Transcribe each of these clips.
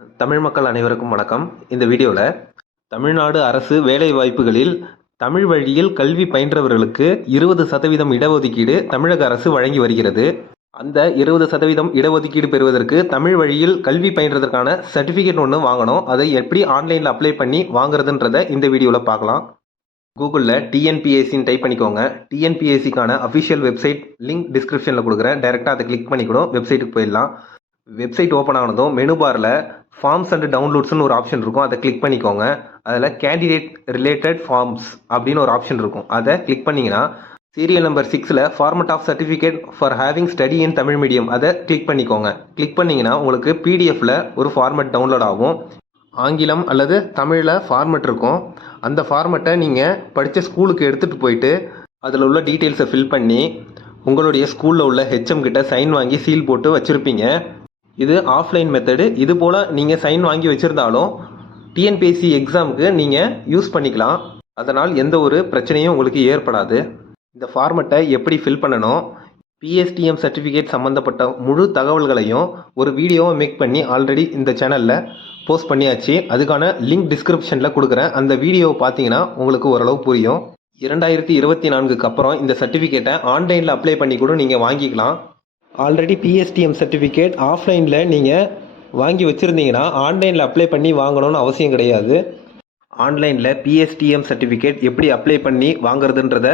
தமிழ் மக்கள் அனைவருக்கும் வணக்கம். இந்த வீடியோவில் தமிழ்நாடு அரசு வேலைவாய்ப்புகளில் தமிழ் வழியில் கல்வி பயின்றவர்களுக்கு இருபது சதவீதம் இடஒதுக்கீடு தமிழக அரசு வழங்கி வருகிறது. அந்த இருபது சதவீதம் இடஒதுக்கீடு பெறுவதற்கு தமிழ் வழியில் கல்வி பயின்றதற்கான சர்டிஃபிகேட் ஒன்று வாங்கணும். அதை எப்படி ஆன்லைனில் அப்ளை பண்ணி வாங்குறதுன்றதை இந்த வீடியோவில் பார்க்கலாம் கூகுளில் டிஎன்பிஎஸ்சின்னு டைப் பண்ணிக்கோங்க. டிஎன்பிஎஸ்சிக்கான அஃபிஷியல் வெப்சைட் லிங்க் டிஸ்கிரிப்ஷனில் கொடுக்குறேன். டேரெக்டாக அதை கிளிக் பண்ணிக்கணும் வெப்சைட்டுக்கு போயிடலாம். வெப்சைட் ஓப்பன் ஆனதும் மெனு பாரில் ஃபார்ம்ஸ் அண்ட் டவுன்லோட்ஸ்னு ஒரு ஆப்ஷன் இருக்கும். அதை கிளிக் பண்ணிக்கோங்க. அதில் கேண்டிடேட் ரிலேட்டட் ஃபார்ம்ஸ் அப்படின்னு ஒரு ஆப்ஷன் இருக்கும். அதை கிளிக் பண்ணிங்கன்னா சீரியல் நம்பர் சிக்ஸில் format of certificate for having study in Tamil medium அதை கிளிக் பண்ணிக்கோங்க. கிளிக் பண்ணிங்கன்னா உங்களுக்கு பிடிஎஃப்பில் ஒரு ஃபார்மெட் டவுன்லோட் ஆகும். ஆங்கிலம் அல்லது தமிழில் ஃபார்மெட் இருக்கும். அந்த ஃபார்மெட்டை நீங்கள் படித்த ஸ்கூலுக்கு எடுத்துகிட்டு போயிட்டு அதில் உள்ள டீட்டெயில்ஸை ஃபில் பண்ணி உங்களுடைய ஸ்கூலில் உள்ள ஹெச்எம் கிட்ட சைன் வாங்கி சீல் போட்டு வச்சுருப்பீங்க. இது ஆஃப்லைன் மெத்தடு இது போல் நீங்கள் சைன் வாங்கி வச்சுருந்தாலும் டிஎன்பிஎஸ்சி எக்ஸாமுக்கு நீங்கள் யூஸ் பண்ணிக்கலாம். அதனால் எந்த ஒரு பிரச்சனையும் உங்களுக்கு ஏற்படாது. இந்த ஃபார்மெட்டை எப்படி ஃபில் பண்ணணும்? பிஎஸ்டிஎம் சர்டிஃபிகேட் சம்மந்தப்பட்ட முழு தகவல்களையும் ஒரு வீடியோவை மேக் பண்ணி ஆல்ரெடி இந்த சேனலில் போஸ்ட் பண்ணியாச்சு. அதுக்கான லிங்க் டிஸ்கிரிப்ஷனில் கொடுக்குறேன். அந்த வீடியோவை பார்த்தீங்கன்னா உங்களுக்கு ஓரளவு புரியும். இரண்டாயிரத்தி இருபத்தி நான்குக்கு அப்புறம் இந்த சர்டிஃபிகேட்டை ஆன்லைனில் அப்ளை பண்ணி கூட நீங்கள் வாங்கிக்கலாம். ஆல்ரெடி பிஎஸ்டிஎம் சர்டிஃபிகேட் ஆஃப்லைனில் நீங்கள் வாங்கி வச்சுருந்தீங்கன்னா ஆன்லைனில் அப்ளை பண்ணி வாங்கணும்னு அவசியம் கிடையாது. ஆன்லைனில் பிஎஸ்டிஎம் சர்டிஃபிகேட் எப்படி அப்ளை பண்ணி வாங்குறதுன்றத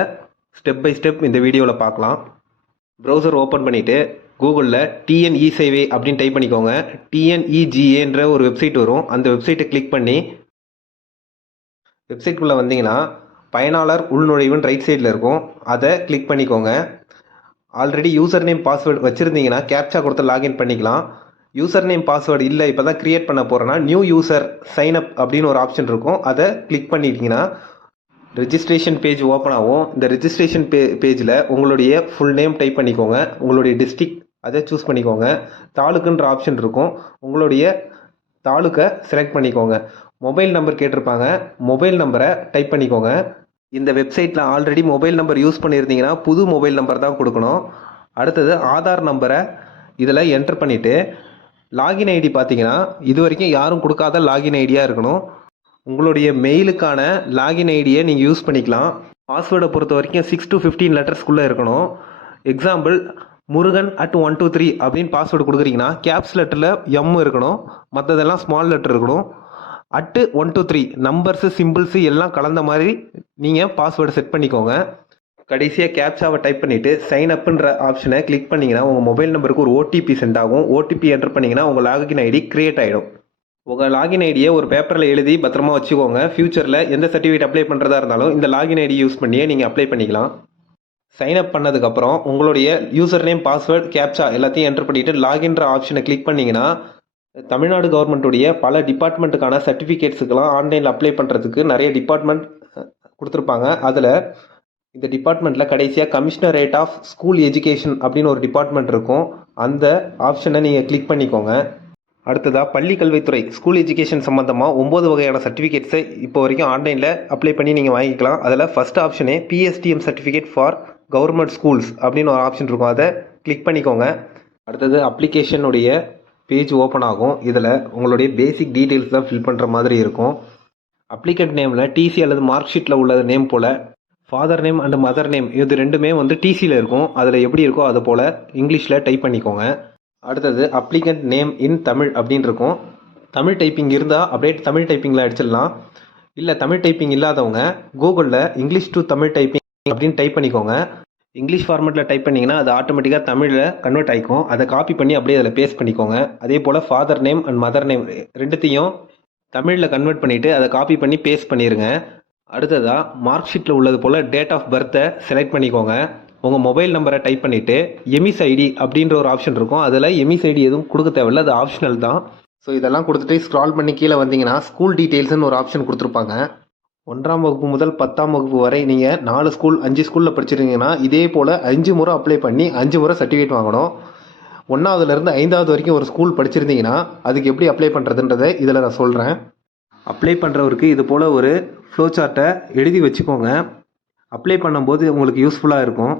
ஸ்டெப் பை ஸ்டெப் இந்த வீடியோவில் பார்க்கலாம். ப்ரௌசர் ஓப்பன் பண்ணிவிட்டு கூகுளில் டிஎன்இ சேவை அப்படின்னு டைப் பண்ணிக்கோங்க. டிஎன்இஜிஏன்ற ஒரு வெப்சைட் வரும். அந்த வெப்சைட்டை கிளிக் பண்ணி வெப்சைட்குள்ளே வந்தீங்கன்னா பயனாளர் உள்நுழைவுன்னு ரைட் சைடில் இருக்கும். அதை கிளிக் பண்ணிக்கோங்க. ஆல்ரெடி யூசர் நேம் பாஸ்வேர்டு வச்சுருந்தீங்கன்னா கேப்சா கொடுத்து லாகின் பண்ணிக்கலாம். யூசர் நேம் பாஸ்வேர்டு இல்லை இப்போ தான் க்ரியேட் பண்ண போகிறேன்னா நியூ யூசர் சைன் அப் அப்படின்னு ஒரு ஆப்ஷன் இருக்கும். அதை கிளிக் பண்ணிட்டீங்கன்னா ரிஜிஸ்ட்ரேஷன் பேஜ் ஓப்பன் ஆகும். இந்த ரிஜிஸ்ட்ரேஷன் பே பேஜில் உங்களுடைய ஃபுல் நேம் டைப் பண்ணிக்கோங்க. உங்களுடைய டிஸ்ட்ரிக் அதை சூஸ் பண்ணிக்கோங்க. தாலுக்குன்ற ஆப்ஷன் இருக்கும். உங்களுடைய தாலுக்கை செலக்ட் பண்ணிக்கோங்க. மொபைல் நம்பர் கேட்டிருப்பாங்க. மொபைல் நம்பரை டைப் பண்ணிக்கோங்க. இந்த வெப்சைட்டில் ஆல்ரெடி மொபைல் நம்பர் யூஸ் பண்ணியிருந்தீங்கன்னா புது மொபைல் நம்பர் தான் கொடுக்கணும். அடுத்தது ஆதார் நம்பரை இதில் என்டர் பண்ணிவிட்டு லாகின் ஐடி பார்த்தீங்கன்னா இது வரைக்கும் யாரும் கொடுக்காத லாகின் ஐடியாக இருக்கணும். உங்களுடைய மெயிலுக்கான லாகின் ஐடியை நீங்கள் யூஸ் பண்ணிக்கலாம். பாஸ்வேர்டை பொறுத்த வரைக்கும் சிக்ஸ் டு ஃபிஃப்டீன் லெட்டர்ஸ்க்குள்ளே இருக்கணும். Example Murugan at one two three அப்படின்னு பாஸ்வேர்டு கொடுக்குறீங்கன்னா கேப்ஸ் லெட்டரில் எம் இருக்கணும். மற்றதெல்லாம் ஸ்மால் லெட்டர் இருக்கணும். At one two three numbers symbols எல்லாம் கலந்த மாதிரி நீங்கள் பாஸ்வேர்டு செட் பண்ணிக்கோங்க. கடைசியாக கேப்சாவை டைப் பண்ணிவிட்டு சைன் அப்புன்ற ஆப்ஷனை கிளிக் பண்ணிங்கன்னா உங்கள் மொபைல் நம்பருக்கு ஒரு ஓடிபி சென்ட் ஆகும். ஓடிபி என்டர் பண்ணிங்கன்னா உங்கள் லாகின் ஐடி க்ரியேட் ஆகிடும் உங்கள் லாகின் ஐடியை ஒரு பேப்பரில் எழுதி பத்திரமா வச்சுக்கோங்க. ஃப்யூச்சரில் எந்த சர்டிஃபிகேட் அப்ளை பண்ணுறதா இருந்தாலும் இந்த லாகின் ஐடி யூஸ் பண்ணியே நீங்கள் அப்ளை பண்ணிக்கலாம். சைன் அப் பண்ணதுக்கப்புறம் உங்களுடைய யூசர் நேம் பாஸ்வேர்ட் கேப்சா எல்லாத்தையும் என்டர் பண்ணிவிட்டு லாகின்ற ஆப்ஷனை கிளிக் பண்ணிங்கன்னா தமிழ்நாடு கவர்மெண்ட்டுடைய பல டிபார்ட்மெண்ட்டுக்கான சர்டிஃபிகேட்ஸுக்கெல்லாம் ஆன்லைனில் அப்ளை பண்ணுறதுக்கு நிறைய டிபார்ட்மெண்ட் கொடுத்துருப்பாங்க. அதில் இந்த டிபார்ட்மெண்ட்டில் கடைசியாக கமிஷனரேட் ஆஃப் ஸ்கூல் எஜுகேஷன் அப்படின்னு ஒரு டிபார்ட்மெண்ட் இருக்கும். அந்த ஆப்ஷனை நீங்கள் கிளிக் பண்ணிக்கோங்க. அடுத்ததாக பள்ளி கல்வித்துறை ஸ்கூல் எஜுகேஷன் சம்மந்தமாக ஒம்பது வகையான சர்டிஃபிகேட்ஸை இப்போ வரைக்கும் ஆன்லைனில் அப்ளை பண்ணி நீங்கள் வாங்கிக்கலாம். அதில் ஃபஸ்ட் ஆப்ஷனே PSTM certificate for government schools அப்படின்னு ஒரு ஆப்ஷன் இருக்கும். அதை கிளிக் பண்ணிக்கோங்க. அடுத்தது அப்ளிகேஷனுடைய பேஜ் ஓப்பன் ஆகும். இதில் உங்களுடைய பேசிக் டீட்டெயில்ஸ் தான் ஃபில் பண்ணுற மாதிரி இருக்கும். அப்ளிகண்ட் நேமில் டிசி அல்லது மார்க் ஷீட்டில் உள்ள name pole father name and mother name இது ரெண்டுமே வந்து டிசியில் இருக்கும். அதில் எப்படி இருக்கோ அது போல் இங்கிலீஷில் டைப் பண்ணிக்கோங்க. அடுத்தது அப்ளிகண்ட் நேம் இன் தமிழ் அப்படின்னு இருக்கும். தமிழ் டைப்பிங் இருந்தால் அப்படியே தமிழ் டைப்பிங்கில் அடிச்சிடலாம். இல்லை தமிழ் டைப்பிங் இல்லாதவங்க கூகுளில் இங்கிலீஷ் டு தமிழ் டைப்பிங் அப்படின்னு டைப் பண்ணிக்கோங்க. இங்கிலீஷ் ஃபார்மேட்டில் டைப் பண்ணிங்கன்னா அது ஆட்டோமேட்டிக்காக தமிழில் கன்வெர்ட் ஆகிக்கும் அதை காப்பி பண்ணி அப்படியே அதில் பேஸ்ட் பண்ணிக்கோங்க. அதே போல் father name and mother name ரெண்டுத்தையும் தமிழில் கன்வெர்ட் பண்ணிவிட்டு அதை காப்பி பண்ணி பேஸ்ட் பண்ணிடுங்க அடுத்ததாக மார்க் ஷீட்டில் உள்ளது போல் டேட் ஆஃப் பர்த்தை செலக்ட் பண்ணிக்கோங்க. உங்கள் மொபைல் நம்பரை டைப் பண்ணிவிட்டு எமிஸ் ஐடி அப்படின்ற ஒரு ஆப்ஷன் இருக்கும். அதில் எமிஸ் ஐடி எதுவும் கொடுக்க தேவையில்ல. அது ஆப்ஷனல் தான். ஸோ இதெல்லாம் கொடுத்துட்டு ஸ்க்ரால் பண்ணி கீழே வந்தீங்கன்னா ஸ்கூல் டீட்டெயில்ஸ்னு ஒரு ஆப்ஷன் கொடுத்துருப்பாங்க. ஒன்றாம் வகுப்பு முதல் பத்தாம் வகுப்பு வரை நீங்கள் நாலு ஸ்கூல் அஞ்சு ஸ்கூலில் படிச்சிருந்தீங்கன்னா இதே போல் அஞ்சு முறை அப்ளை பண்ணி அஞ்சு முறை சர்டிஃபிகேட் வாங்கணும். ஒன்றாவதுலேருந்து ஐந்தாவது வரைக்கும் ஒரு ஸ்கூல் படிச்சிருந்தீங்கன்னா அதுக்கு எப்படி அப்ளை பண்ணுறதுன்றதை இதில் நான் சொல்கிறேன் அப்ளை பண்ணுறவருக்கு இது போல் ஒரு ஃப்ளோ சார்ட்டை எழுதி வச்சுக்கோங்க. அப்ளை பண்ணும்போது உங்களுக்கு யூஸ்ஃபுல்லாக இருக்கும்.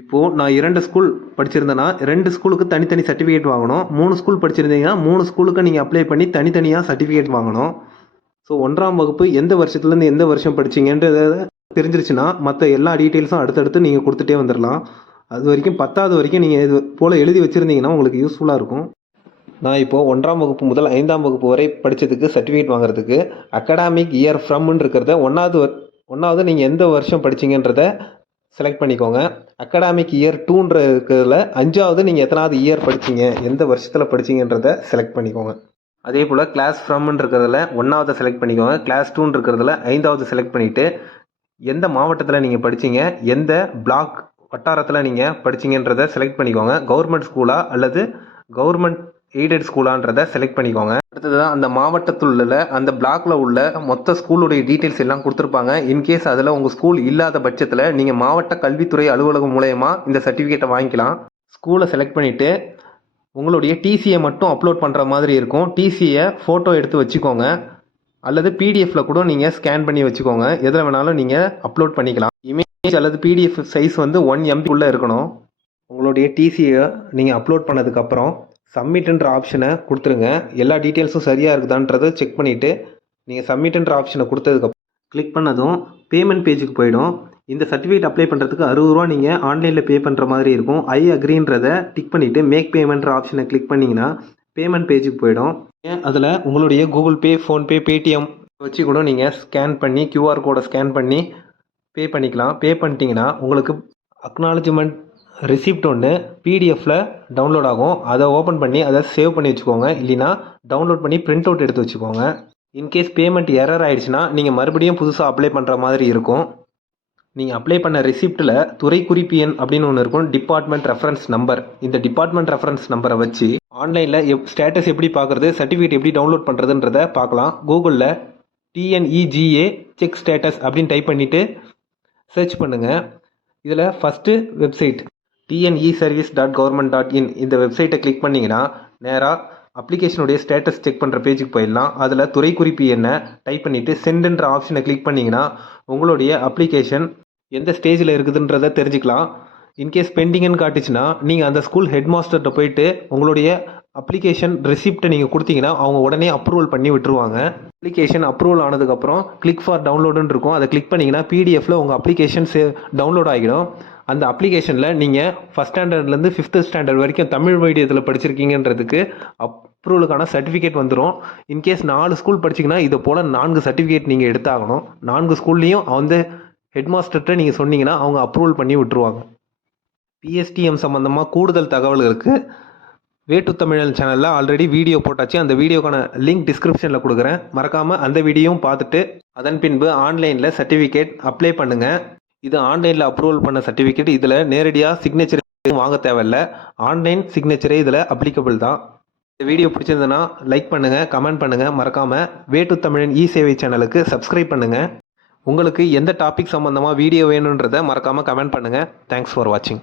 இப்போது நான் இரண்டு ஸ்கூல் படிச்சிருந்தேன்னா ரெண்டு ஸ்கூலுக்கு தனித்தனி சர்டிஃபிகேட் வாங்கணும். மூணு ஸ்கூல் படிச்சிருந்தீங்கன்னா மூணு ஸ்கூலுக்கு நீங்கள் அப்ளை பண்ணி தனித்தனியாக சர்டிஃபிகேட் வாங்கணும். ஸோ ஒன்றாம் வகுப்பு எந்த வருஷத்துலேருந்து எந்த வருஷம் படிச்சீங்கன்றத தெரிஞ்சிருச்சுன்னா மற்ற எல்லா டீட்டெயில்ஸும் அடுத்தடுத்து நீங்கள் கொடுத்துட்டே வந்துடலாம் அது வரைக்கும் பத்தாவது வரைக்கும் நீங்கள் இது போல் எழுதி வச்சுருந்தீங்கன்னா உங்களுக்கு யூஸ்ஃபுல்லாக இருக்கும். நான் இப்போது ஒன்றாம் வகுப்பு முதல் ஐந்தாம் வகுப்பு வரை படித்ததுக்கு சர்டிஃபிகேட் வாங்குறதுக்கு அகாடமிக் இயர் ஃப்ரம்னு இருக்கிறத ஒன்றாவது ஒன்றாவது நீங்கள் எந்த வருஷம் படிச்சிங்கன்றத செலக்ட் பண்ணிக்கோங்க. அகாடமிக் இயர் டூன்ற இருக்கிறதுல அஞ்சாவது நீங்கள் எத்தனாவது இயர் படிச்சீங்க எந்த வருஷத்தில் படிச்சீங்கன்றத செலக்ட் பண்ணிக்கோங்க. அதே போல் கிளாஸ் ஃப்ரம்னு இருக்கிறதுல ஒன்றாவது செலக்ட் பண்ணிக்கோங்க. கிளாஸ் டூன்னு இருக்கிறதுல ஐந்தாவது செலக்ட் பண்ணிவிட்டு எந்த மாவட்டத்தில் நீங்கள் படிச்சீங்க எந்த பிளாக் வட்டாரத்தில் நீங்கள் படிச்சீங்கன்றத செலக்ட் பண்ணிக்கோங்க. கவர்மெண்ட் ஸ்கூலா அல்லது கவர்மெண்ட் எய்டட் ஸ்கூலான்றதை செலக்ட் பண்ணிக்கோங்க. அடுத்தது அந்த மாவட்டத்தில் உள்ள அந்த பிளாக்ல உள்ள மொத்த ஸ்கூலுடைய டீட்டெயில்ஸ் எல்லாம் கொடுத்துருப்பாங்க. இன்கேஸ் அதில் உங்கள் ஸ்கூல் இல்லாத பட்சத்தில் நீங்கள் மாவட்ட கல்வித்துறை அலுவலகம் மூலயமா இந்த சர்டிஃபிகேட்டை வாங்கிக்கலாம். ஸ்கூலை செலக்ட் பண்ணிவிட்டு உங்களுடைய டிசியை மட்டும் அப்லோட் பண்ணுற மாதிரி இருக்கும். டிசியை ஃபோட்டோ எடுத்து வச்சுக்கோங்க. அல்லது பிடிஎஃப்ல கூட நீங்கள் ஸ்கேன் பண்ணி வச்சுக்கோங்க. எதில் வேணாலும் நீங்கள் அப்லோட் பண்ணிக்கலாம். இமேஜ் அல்லது பிடிஎஃப் சைஸ் வந்து ஒன் எம்பி உள்ளே இருக்கணும். உங்களுடைய டிசியை நீங்கள் அப்லோட் பண்ணதுக்கப்புறம் சப்மிட்டுன்ற ஆப்ஷனை கொடுத்துருங்க. எல்லா டீட்டெயில்ஸும் சரியாக இருக்குதான்றதை செக் பண்ணிவிட்டு நீங்கள் சப்மிட்டுன்ற ஆப்ஷனை கொடுத்ததுக்கப்புறம் கிளிக் பண்ணதும் பேமெண்ட் பேஜுக்கு போயிடும். இந்த சர்டிஃபிகேட் அப்ளை பண்ணுறதுக்கு அறுபது ரூபா நீங்கள் ஆன்லைனில் பே பண்ணுற மாதிரி இருக்கும். ஐ அக்ரின்றதை டிக் பண்ணிவிட்டு மேக் பேமெண்ட்ற ஆப்ஷனை கிளிக் பண்ணிங்கன்னா பேமெண்ட் பேஜுக்கு போயிடும். அதில் உங்களுடைய கூகுள் பே ஃபோன்பே பேடிஎம் வச்சு கூட நீங்கள் ஸ்கேன் பண்ணி கியூஆர் கோடை ஸ்கேன் பண்ணி பே பண்ணிக்கலாம். பே பண்ணிட்டீங்கன்னா உங்களுக்கு அக்னாலஜ்மெண்ட் ரிசிப்ட் ஒன்று பிடிஎஃப்பில் டவுன்லோட் ஆகும். அதை ஓப்பன் பண்ணி அதை சேவ் பண்ணி வச்சுக்கோங்க. இல்லைனா டவுன்லோட் பண்ணி பிரிண்ட் அவுட் எடுத்து வச்சுக்கோங்க. இன்கேஸ் பேமெண்ட் எரர் ஆகிடுச்சுன்னா நீங்கள் மறுபடியும் புதுசாக அப்ளை பண்ணுற மாதிரி இருக்கும். நீங்கள் அப்ளை பண்ண ரெசிப்ட்டில் துறை குறிப்பு எண் அப்படின்னு ஒன்று இருக்கும். டிபார்ட்மெண்ட் ரெஃபரன்ஸ் நம்பர் இந்த டிபார்ட்மெண்ட் ரெஃபரன்ஸ் நம்பரை வச்சு ஆன்லைனில் எப் ஸ்டேட்டஸ் எப்படி பார்க்குறது சர்டிஃபிகேட் எப்படி டவுன்லோட் பண்ணுறதுன்றத பார்க்கலாம். கூகுளில் டிஎன்இஜிஏ செக் ஸ்டேட்டஸ் அப்படின்னு டைப் பண்ணிவிட்டு சர்ச் பண்ணுங்கள் இதில் first website TNE service dot government dot in இந்த வெப்சைட்டை கிளிக் பண்ணிங்கன்னா நேராக அப்ளிகேஷனுடைய ஸ்டேட்டஸ் செக் பண்ணுற பேஜுக்கு போயிடலாம். அதில் துறை குறிப்பு என்ன டைப் பண்ணிவிட்டு சென்டுன்ற ஆப்ஷனை கிளிக் பண்ணிங்கன்னா உங்களுடைய அப்ளிகேஷன் எந்த ஸ்டேஜில் இருக்குதுன்றதை தெரிஞ்சுக்கலாம். இன்கேஸ் பெண்டிங்னு காட்டுச்சுன்னா நீங்கள் அந்த ஸ்கூல் ஹெட் மாஸ்டர்கிட்ட போயிட்டு உங்களுடைய அப்ளிகேஷன் ரெசிப்ட்டை நீங்கள் கொடுத்தீங்கன்னா அவங்க உடனே அப்ரூவல் பண்ணி விட்டுருவாங்க. அப்ளிகேஷன் அப்ரூவல் ஆனதுக்கப்புறம் கிளிக் ஃபார் டவுன்லோடுன்னு இருக்கும். அதை கிளிக் பண்ணிங்கன்னா பிடிஎஃப்ல உங்கள் அப்ளிகேஷன் சே டவுன்லோட் ஆகிடும். அந்த அப்ளிகேஷனில் நீங்கள் ஃபஸ்ட் ஸ்டாண்டர்ட்லேருந்து ஃபிஃப்த்து ஸ்டாண்டர்ட் வரைக்கும் தமிழ் மீடியத்தில் படிச்சிருக்கீங்கன்றதுக்கு அப்ரூவலுக்கான சர்டிஃபிகேட் வந்துடும் இன்கேஸ் நாலு ஸ்கூல் படிச்சிங்கன்னா இதை போல் நான்கு சர்டிஃபிகேட் நீங்கள் எடுத்தாகணும். நான்கு ஸ்கூல்லையும் வந்து ஹெட்மாஸ்டர்கிட்ட நீங்கள் சொன்னீங்கன்னா அவங்க அப்ரூவல் பண்ணி விட்டுருவாங்க. பிஎஸ்டிஎம் சம்மந்தமாக கூடுதல் தகவல்களுக்கு வேட்டு தமிழன் சேனலில் ஆல்ரெடி வீடியோ போட்டாச்சு. அந்த வீடியோக்கான லிங்க் டிஸ்கிரிப்ஷனில் கொடுக்குறேன். மறக்காமல் அந்த வீடியோவும் பார்த்துட்டு அதன் பின்பு ஆன்லைனில் சர்டிஃபிகேட் அப்ளை பண்ணுங்கள் இது ஆன்லைனில் அப்ரூவல் பண்ண சர்டிஃபிகேட் இதில் நேரடியாக சிக்னேச்சர் வாங்க தேவையில்ல. ஆன்லைன் சிக்னேச்சரே இதில் அப்ளிகபிள் தான். இந்த வீடியோ பிடிச்சிருந்ததுன்னா லைக் பண்ணுங்கள் கமெண்ட் பண்ணுங்கள் மறக்காமல் வேட்டு தமிழன் இ சேவை சேனலுக்கு சப்ஸ்கிரைப் பண்ணுங்கள் உங்களுக்கு எந்த டாபிக் சம்மந்தமாக வீடியோ வேணுன்றதை மறக்காமல் கமெண்ட் பண்ணுங்கள் தேங்க்ஸ் ஃபார் வாட்சிங்